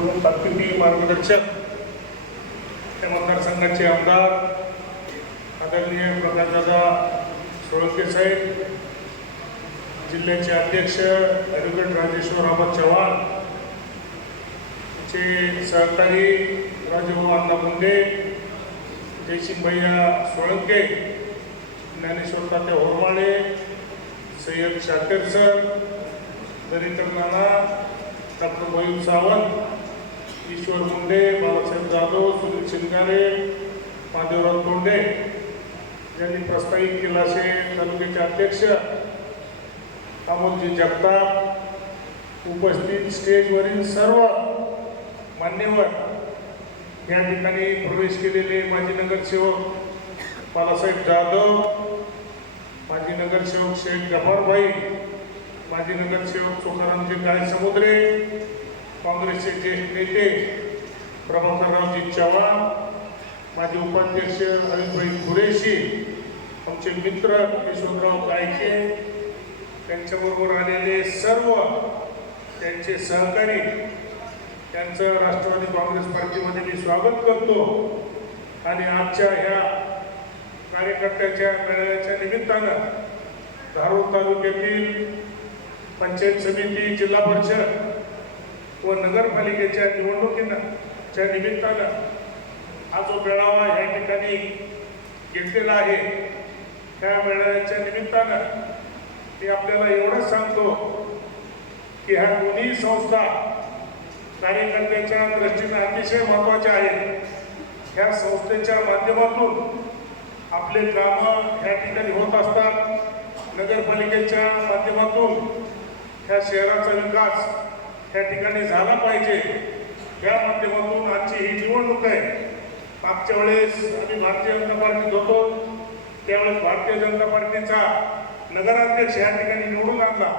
प्रमुख अतिथी मार्गदर्शक त्या मतदारसंघाचे आमदार आदरणीय प्रकाशदादा सोळंके साहेब जिल्ह्याचे अध्यक्ष ॲडव्होकेट राजेश्वर अहमद चव्हाण चे सहकारी राजभाऊ अण्णा मुंडे जयसिंग भैया सोळंके ज्ञानेश्वर तात्या होरमाळे सय्यद शाकेर सर दरिकर नाना डॉक्टर मयूर सावंत ईश्वर मुंडे बाबासाहेब जाधव सुनील शिंगारे पांडुरंग तोंडे यांनी प्रस्तावित केला असे तालुक्याचे अध्यक्ष अमोलजी जगताप उपस्थित स्टेजवरील सर्व मान्यवर या ठिकाणी प्रवेश केलेले माजी नगरसेवक बालासाहेब जाधव माजी नगरसेवक शेख गफारभाई माजी नगरसेवक चोकरांचे गाय समुद्रे काँग्रेसचे ज्येष्ठ नेते प्रभाकररावजी चव्हाण माजी उपाध्यक्ष अमितभाई कुरेशी आमचे मित्र यशवंतराव गायके त्यांच्याबरोबर आलेले सर्व त्यांचे सहकारी त्यांचं राष्ट्रवादी काँग्रेस पार्टीमध्ये मी स्वागत करतो. आणि आजच्या ह्या कार्यकर्त्याच्या मेळाव्याच्या निमित्तानं धारूर तालुक्यातील पंचायत समिती जिल्हा परिषद व नगरपालिकेच्या निवडणुकीच्या निमित्तानं हा जो मेळावा या ठिकाणी घेतलेला आहे त्या मेळाव्याच्या निमित्तानं मी आपल्याला एवढंच सांगतो की ह्या दोन्ही संस्था कार्यकर्त्याच्या दृष्टीनं अतिशय महत्त्वाच्या आहेत. ह्या संस्थेच्या माध्यमातून आपले कामं ह्या ठिकाणी होत असतात. नगरपालिकेच्या माध्यमातून ह्या शहराचा विकास त्या ठिकाणी झाला पाहिजे. या माध्यमातून आजची ही निवडणूक आहे. मागच्या वेळेस आम्ही भारतीय जनता पार्टीत होतो. त्यावेळेस भारतीय जनता पार्टीचा नगराध्यक्ष या ठिकाणी निवडून आणला.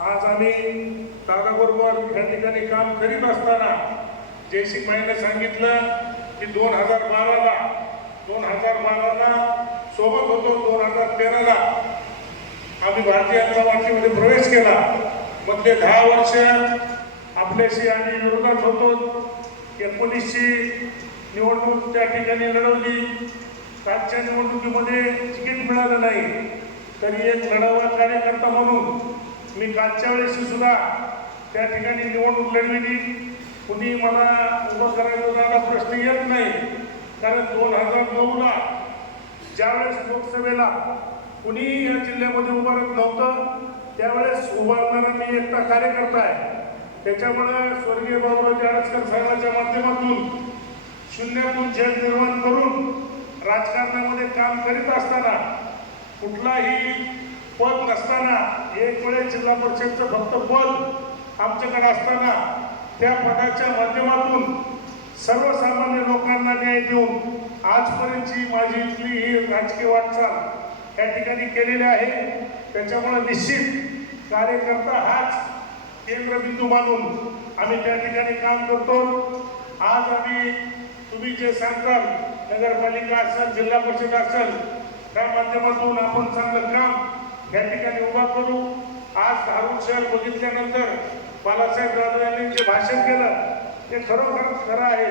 आज आम्ही दादाबरोबर या ठिकाणी काम करीत असताना जयसिंग भाईने सांगितलं की दोन हजार बाराला दोन हजार बाराला सोबत होतो दोन हजार तेराला. आम्ही भारतीय जनता पार्टीमध्ये प्रवेश केला. मधले दहा वर्ष आपल्याशी आम्ही विरोधात होतो. एकोणीसची निवडणूक त्या ठिकाणी लढवली. कालच्या निवडणुकीमध्ये तिकीट मिळालं नाही. तरी एक लढावा कार्यकर्ता म्हणून मी कालच्या वेळेशी सुद्धा त्या ठिकाणी निवडणूक लढविली. कुणी मला उभं करायला प्रश्न येत नाही. कारण दोन हजार नऊला ज्यावेळेस लोकसभेला कुणी या जिल्ह्यामध्ये उभारत नव्हतं उभारणारा मी एकटा कार्यकर्ता आहे. त्याच्यामुळे स्वर्गीय बाबुराव आडसकर साहेबांच्या माध्यमातून शून्यातून जग निर्माण करून राजकारणामध्ये काम करीत असताना कुठलाही पद नसताना एक वेळेस जिल्हा परिषदचं फक्त पद आमच्याकडे असताना त्या पदाच्या माध्यमातून सर्वसामान्य लोकांना न्याय देऊन आजपर्यंतची माझी इथली ही राजकीय वाटचाल या ठिकाणी केलेली आहे. त्याच्यामुळे निश्चित कार्यकर्ता हाच केंद्रबिंदू मानून आम्ही त्या ठिकाणी काम करतो. आज आम्ही तुम्ही जे सांगताल नगरपालिका असेल जिल्हा परिषद असेल त्या माध्यमातून आपण चांगलं काम या ठिकाणी उभा करू. आज धारूर शहर बघितल्यानंतर बालासाहेब जाधव यांनी जे भाषण केलं ते खरोखर खरं आहे.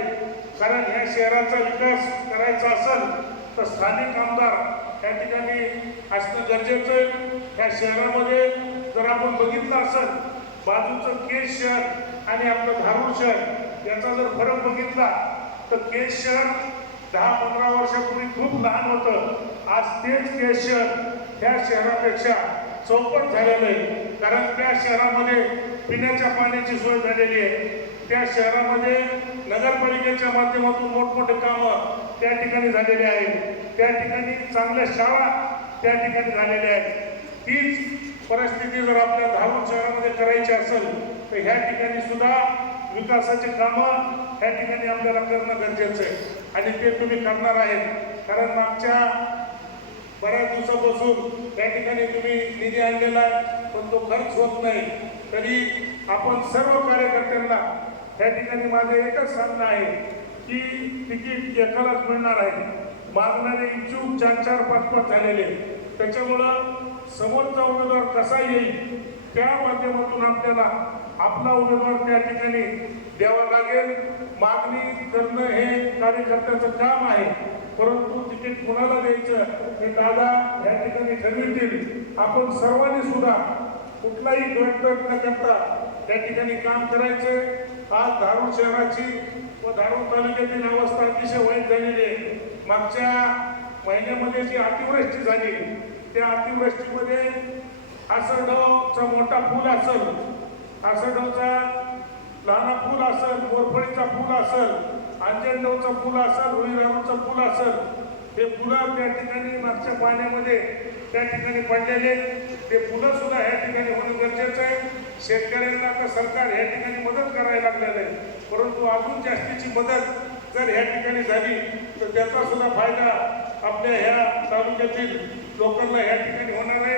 कारण ह्या शहराचा विकास करायचा असेल तर स्थानिक आमदार त्या ठिकाणी असणं गरजेचं आहे. ह्या शहरामध्ये जर आपण बघितलं असेल बाजूचं केस शहर आणि आपलं धारूर शहर याचा जर फरक बघितला तर केस शहर दहा पंधरा वर्षापूर्वी खूप लहान होतं. आज तेच केस शहर त्या शहरापेक्षा चौपट झालेलं आहे. कारण त्या शहरामध्ये पिण्याच्या पाण्याची सोय झालेली आहे. त्या शहरामध्ये नगरपालिकेच्या माध्यमातून मोठमोठे कामं त्या ठिकाणी झालेले आहेत. त्या ठिकाणी चांगल्या शाळा त्या ठिकाणी झालेल्या आहेत. तीच परिस्थिती जर आपल्या धारूर शहरामध्ये करायची असेल तर ह्या ठिकाणी सुद्धा विकासाचे कामं ह्या ठिकाणी आपल्याला करणं गरजेचं आहे. आणि ते तुम्ही करणार आहेत. कारण मागच्या बऱ्याच दिवसापासून त्या ठिकाणी तुम्ही निधी आणलेला आहे, पण तो खर्च होत नाही. तरी आपण सर्व कार्यकर्त्यांना त्या ठिकाणी माझं एकच सांगणं आहे की तिकीट एकालाच मिळणार आहे. मागणारे इच्छुक चार चार पाच पाच झालेले त्याच्यामुळं समोरचा उमेदवार कसा येईल त्या माध्यमातून आपल्याला आपला उमेदवार त्या ठिकाणी द्यावा लागेल. मागणी करणं हे कार्यकर्त्याचं काम आहे परंतु तिकीट कुणाला द्यायचं हे दादा या ठिकाणी ठरवितील. आपण सर्वांनी सुद्धा कुठलाही गटतट न करता त्या ठिकाणी काम करायचं. आज धारूर शहराची व धारूर तालुक्यातील अवस्था अतिशय वाईट झालेली आहे. मागच्या महिन्यामध्ये जी अतिवृष्टी झाली त्या अतिवृष्टीमध्ये आसरगावचा मोठा पूल असेल आसरगावचा लहाना पूल असेल मोरफळीचा पूल असेल अंजनगावचा पूल असेल रोहिरावचा पूल असेल हे पुलं त्या ठिकाणी मागच्या पाण्यामध्ये त्या ठिकाणी पडलेले ते पुलं सुद्धा ह्या ठिकाणी होणं गरजेचं आहे. शेतकऱ्यांना आता सरकार ह्या ठिकाणी मदत करायला लागलेलं आहे. परंतु अजून जास्तीची मदत जर ह्या ठिकाणी झाली तर त्याचा सुद्धा फायदा आपल्या ह्या तालुक्यातील लोकांना ह्या ठिकाणी होणार आहे.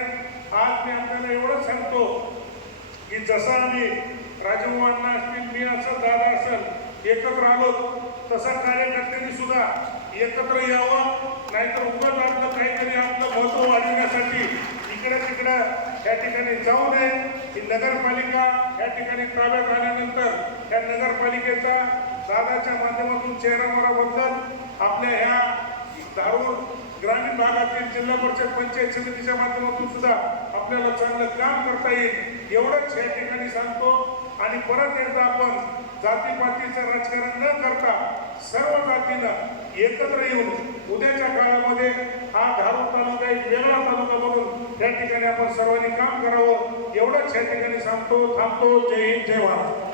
आज मी आपल्याला एवढंच सांगतो की जसा आम्ही राजभवांना असतील मी असेल दादा असेल एकत्र आलो तसा कार्यकर्त्यांनी सुद्धा एकत्र यावं. नाहीतर उगत आपलं काहीतरी आपलं महत्त्व वाढविण्यासाठी इकडे तिकडे या ठिकाणी जाऊ नये. ही नगरपालिका या ठिकाणी ताब्यात आल्यानंतर या नगरपालिकेचा दादाच्या माध्यमातून चेहरामोहराबद्दल आपल्या ह्या जिल्हा परिषद पंचायत समितीच्या माध्यमातून सुद्धा आपल्याला चांगलं काम करता येईल एवढंच या ठिकाणी सांगतो. आणि परत एकदा आपण जातीपातीचं राजकारण न करता सर्व जातीनं एकत्र येऊन उद्याच्या काळामध्ये हा धारूर तालुका एक वेगळा तालुका बनून त्या ठिकाणी आपण सर्वांनी काम करावं एवढंच या ठिकाणी सांगतो थांबतो. जय हिंद जय महाराष्ट्र